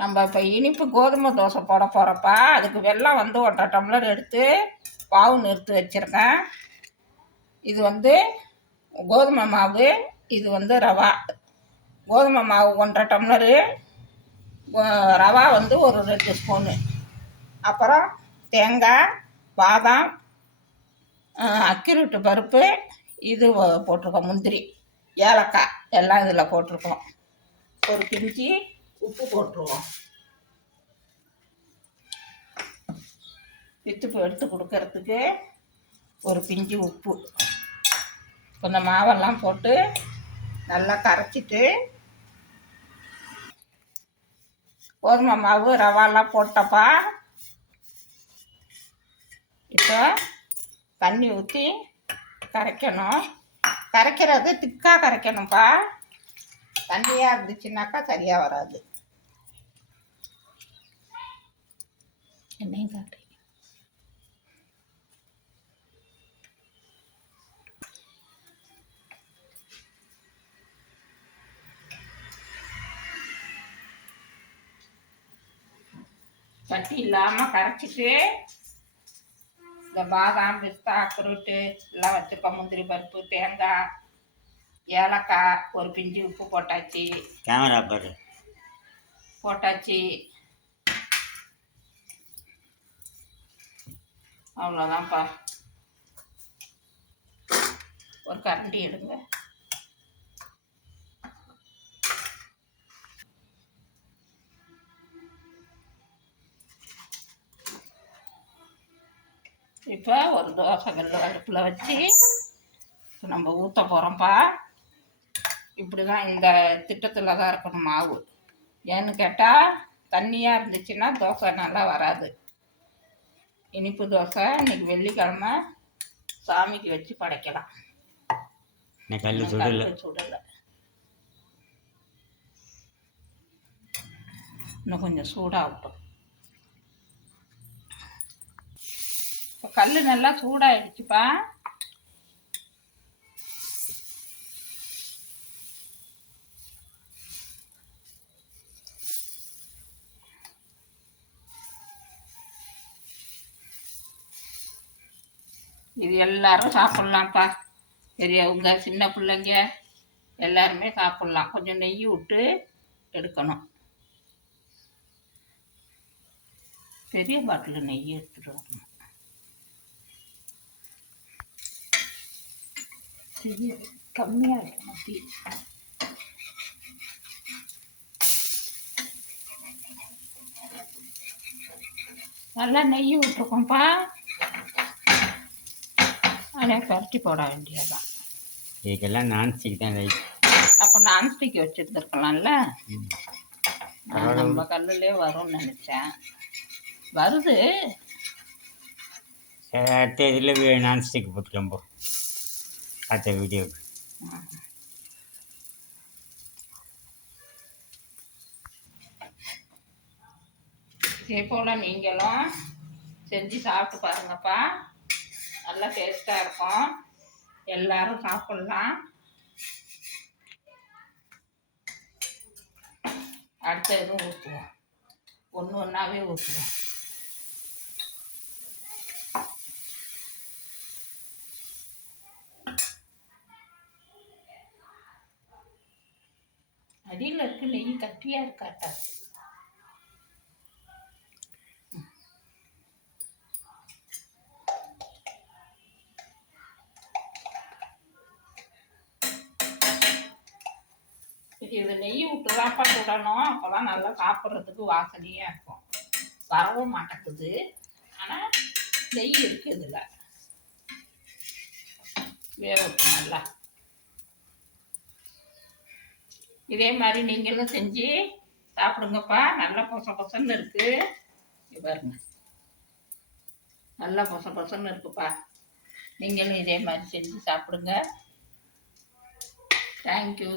நம்ம இப்போ இனிப்பு கோதுமை தோசை போட போகிறப்ப அதுக்கு வெல்லம் வந்து 1.5 டம்ளர் எடுத்து பாவு நிறுத்து வச்சுருக்கேன். இது வந்து கோதுமை மாவு, இது வந்து ரவா. கோதுமை மாவு 1.5 டம்ளரு, ரவா வந்து ஒரு 2 ஸ்பூனு, அப்புறம் தேங்காய், பாதாம், அக்கிரூட்டு பருப்பு, இது போட்டிருக்கோம், முந்திரி, ஏலக்காய் எல்லாம் இதில் போட்டிருக்கோம். ஒரு பிஞ்சி உப்பு போட்டுருவோம். பித்துப்பு எடுத்து கொடுக்கறதுக்கு ஒரு பிஞ்சு உப்பு. கொஞ்சம் மாவெல்லாம் போட்டு நல்லா கரைச்சிட்டு கோதுமை மாவு ரவாலாம் போட்டப்பா இப்போ தண்ணி ஊற்றி கரைக்கணும். கரைக்கிறது திக்காக கரைக்கணும்ப்பா. தண்ணியாக இருந்துச்சுன்னாக்கா சரியாக வராது. என்னையும் காட்டுறீங்க. கட்டி இல்லாமல் கரைச்சிட்டு இந்த பாதாம், பிஸ்தா, அக்ரூட்டு எல்லாம் வச்சுருக்கோம். முந்திரி பருப்பு, தேங்காய், ஏலக்காய், ஒரு பிஞ்சு உப்பு போட்டாச்சு. கேமரா பாரு போட்டாச்சு. அவ்வளோதான்ப்பா. ஒரு கரண்டி எடுங்க. இப்போ ஒரு தோசை கல் அடுப்பில் வச்சு நம்ம ஊற்ற போகிறோம்ப்பா. இப்படி தான் இந்த திட்டத்தில் தான் இருக்கணும் மாவு. ஏன்னு கேட்டால் தண்ணியாக இருந்துச்சுன்னா தோசை நல்லா வராது. இனிப்பு தோசை இன்னைக்கு வெள்ளிக்கிழமை சாமிக்கு வச்சு படைக்கலாம். கல் சுடலை. இன்னும் கொஞ்சம் சூடாகட்டும். இப்போ கல் நல்லா சூடாகிடுச்சுப்பா. இது எல்லாரும் சாப்பிட்லாம்ப்பா. பெரியவங்க, சின்ன பிள்ளைங்க எல்லாருமே சாப்பிட்லாம். கொஞ்சம் நெய் விட்டு எடுக்கணும். பெரிய பாட்டில் நெய் எடுத்துகிட்டு வரணும். கம்மியாக இருக்கணும் டீ. நல்லா நெய் விட்டுருக்கோம்ப்பா. அதே பரட்டி போட வேண்டியதான். இதுக்கெல்லாம் நான்ஸ்டிக் தான் ரைட். அப்போ நான்ஸ்டிக் வச்சுருந்துருக்கலாம்ல. நம்ம கல்லுலே வரும்னு நினச்சேன். வருது. அடுத்த இதில் நான்ஸ்டிக் போட்டுக்கலாம் போ. அடுத்த வீடியோவுக்கு. இதே போல் நீங்களும் செஞ்சு சாப்பிட்டு பாருங்கப்பா. நல்லா டேஸ்ட்டாக இருக்கும். எல்லாரும் சாப்பிட்லாம். அடுத்த எதுவும் ஊற்றுவோம். ஒன்று ஒன்றாவே ஊற்றுவோம். அடியில் இருக்கு நெய் கட்டியாக இருக்காட்டா. இது நெய் விட்டு தான்ப்பா சுடணும். அப்போ தான் நல்லா சாப்பிட்றதுக்கு வாசனையாக இருக்கும். வரவும் மாட்டேங்குது. ஆனால் நெய் இருக்குது இதில். வேகட்டும் நல்லா. இதே மாதிரி நீங்களும் செஞ்சு சாப்பிடுங்கப்பா. நல்லா பொச பொசன்னு இருக்குது. பாருங்க, நல்லா பொச பொசன்னு இருக்குப்பா. நீங்களும் இதே மாதிரி செஞ்சு சாப்பிடுங்க. தேங்க்யூ.